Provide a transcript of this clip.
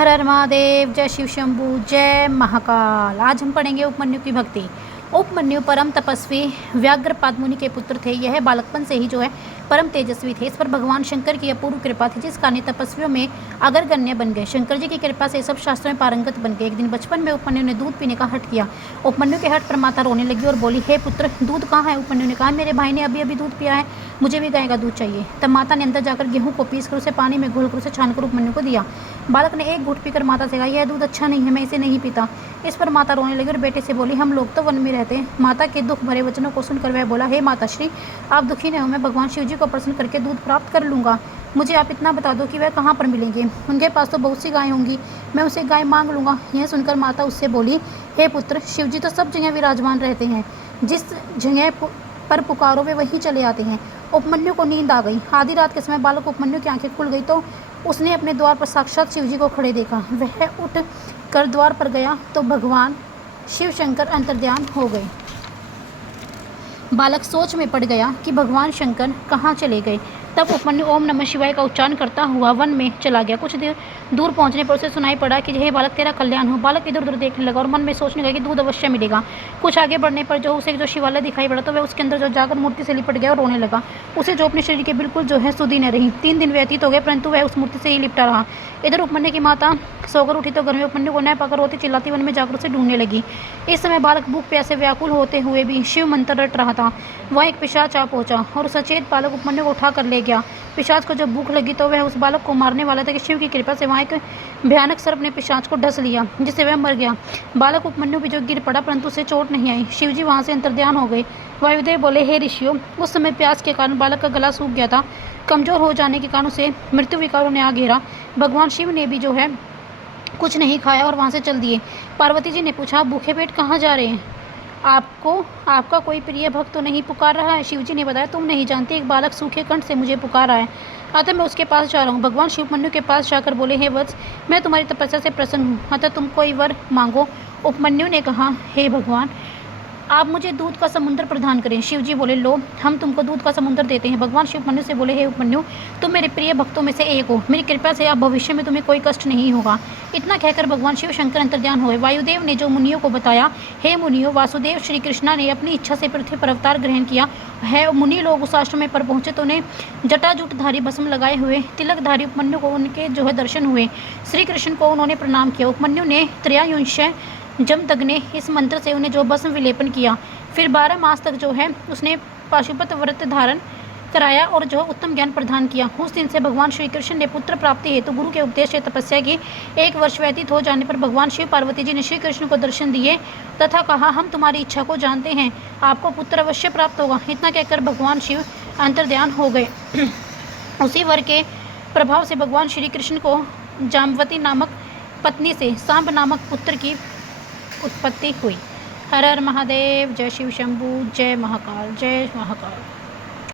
हर हर महादेव, जय शिव शंभू, जय महाकाल। आज हम पढ़ेंगे उपमन्यु की भक्ति। उपमन्यु परम तपस्वी व्याघ्रपाद मुनि के पुत्र थे। यह बालकपन से ही जो है परम तेजस्वी थे। इस पर भगवान शंकर की अपूर्व कृपा थी, जिस कारण तपस्वियों में अग्रगण्य बन गए। शंकर जी की कृपा से सब शास्त्रों में पारंगत बन गए। एक दिन बचपन में उपमन्यु ने दूध पीने का हठ किया। उपमन्यु के हठ पर माता रोने लगी और बोली, हे पुत्र, दूध कहाँ है? उपमन्यु ने कहा, मेरे भाई ने अभी अभी दूध पिया है, मुझे भी गाय का दूध चाहिए। तब माता ने अंदर जाकर गेहूं को पीसकर उसे पानी में घोलकर उसे छानकर उपमन्यु को दिया। बालक ने एक घूंट पीकर माता से कहा, यह दूध अच्छा नहीं है, मैं इसे नहीं पीता। इस पर माता रोने लगी और बेटे से बोली, हम लोग तो वन में रहते हैं। माता के दुख भरे वचनों को सुनकर वह बोला, हे माताश्री, आप दुखी न हो, मैं भगवान शिव जी को प्रसन्न करके दूध प्राप्त कर लूँगा। मुझे आप इतना बता दो कि वह कहाँ पर मिलेंगे। उनके पास तो बहुत सी गायें होंगी, मैं उसे गाय मांग लूँगा। यह सुनकर माता उससे बोली, हे पुत्र, शिव जी तो सब जगह विराजमान रहते हैं, जिस जगह पर पुकारो वे वहीं चले आते हैं। उपमन्यु को नींद आ गई। आधी रात के समय बालक उपमन्यु की आंखें खुल गई तो उसने अपने द्वार पर साक्षात शिव जी को खड़े देखा। वह उठ कर द्वार पर गया तो भगवान शिव शंकर अंतर्ध्यान हो गए। बालक सोच में पड़ गया कि भगवान शंकर कहाँ चले गए। तब उपमन्यु ओम नमः शिवाय का उच्चारण करता हुआ वन में चला गया। कुछ देर दूर पहुंचने पर उसे सुनाई पड़ा कि हे बालक, तेरा कल्याण हो। बालक इधर उधर देखने लगा और मन में सोचने लगा कि दूध अवश्य मिलेगा। कुछ आगे बढ़ने पर उसे जो शिवालय दिखाई पड़ा तो वह उसके अंदर जाकर मूर्ति से लिपट गया और रोने लगा। उसे जो अपने शरीर के बिल्कुल सुधि न रही। 3 दिन व्यतीत हो गए, परंतु वह उस मूर्ति से ही लिपटा रहा। इधर उपमन्यु की माता सोकर उठी तो घर में उपमन्यु को न पाकर रोती चिल्लाती वन में जाकर उसे ढूंढने लगी। इस समय बालक भूख प्यासे व्याकुल होते हुए भी शिव मंत्र रट रहा था। वह एक पिशाच आ पहुंचा और सचेत बालक उपमन्यु को उठा कर ले गया। पिशाच को जब भूख लगी तो वह उस बालक को मारने वाला था कि शिव की कृपा से वहाँ एक भयानक सर्प ने पिशाच को डस लिया, जिससे वह मर गया। बालक उपमन्यु भी जो गिर पड़ा, परंतु उसे चोट नहीं आई। शिव जी वहाँ से अंतर्ध्यान हो गए। वायुदेव बोले, हे ऋषियों, उस समय प्यास के कारण बालक का गला सूख गया था। कमजोर हो जाने के कारण उसे मृत्यु विकारों ने आ घेरा। भगवान शिव ने भी जो है कुछ नहीं खाया और वहाँ से चल दिए। पार्वती जी ने पूछा, भूखे पेट कहाँ जा रहे हैं? आपको आपका कोई प्रिय भक्त तो नहीं पुकार रहा है? शिव जी ने बताया, तुम नहीं जानते, एक बालक सूखे कंठ से मुझे पुकार रहा है, अतः मैं उसके पास जा रहा हूँ। भगवान शिव उपमन्यु के पास जाकर बोले, हे वत्स, मैं तुम्हारी तपस्या से प्रसन्न हूँ, अतः तुम कोई वर मांगो। उपमन्यु ने कहा, हे भगवान, आप मुझे दूध का समुद्र प्रदान करें। शिव जी बोले, लो, हम तुमको दूध का समुद्र देते हैं। भगवान शिव उपमन्यु से बोले, हे उपमन्यु, तुम मेरे प्रिय भक्तों में से एक हो, मेरी कृपा से अब भविष्य में तुम्हें कोई कष्ट नहीं होगा। इतना कहकर भगवान शिव शंकर अंतर्ध्यान हुए। वायुदेव ने जो मुनियों को बताया, हे मुनियों, वासुदेव श्री कृष्णा ने अपनी इच्छा से पृथ्वी पर अवतार ग्रहण किया है। मुनि लोग उस आश्रम में पर पहुंचे तो उन्हें जटाजूटधारी भस्म लगाए हुए तिलकधारी उपमन्यु को उनके दर्शन हुए। श्री कृष्ण को उन्होंने प्रणाम किया। उपमन्यु ने त्रयायुष जमदग्नि ने इस मंत्र से उन्हें जो भस्म विलेपन किया। फिर 12 मास तक जो है उसने पाशुपत व्रत धारण कराया और जो उत्तम ज्ञान प्रदान किया। उस दिन से भगवान श्री कृष्ण ने पुत्र प्राप्ति हेतु गुरु के उपदेश से तपस्या की। 1 वर्ष व्यतीत हो जाने पर भगवान शिव पार्वती जी ने श्री कृष्ण को दर्शन दिए तथा कहा, हम तुम्हारी इच्छा को जानते हैं, आपको पुत्र अवश्य प्राप्त होगा। इतना कहकर भगवान शिव अंतर्ध्यान हो गए। उसी वर के प्रभाव से भगवान श्री कृष्ण को जाम्बवती नामक पत्नी से सांब नामक पुत्र की उत्पत्ति हुई। हर हर महादेव, जय शिव शंभू, जय महाकाल, जय महाकाल।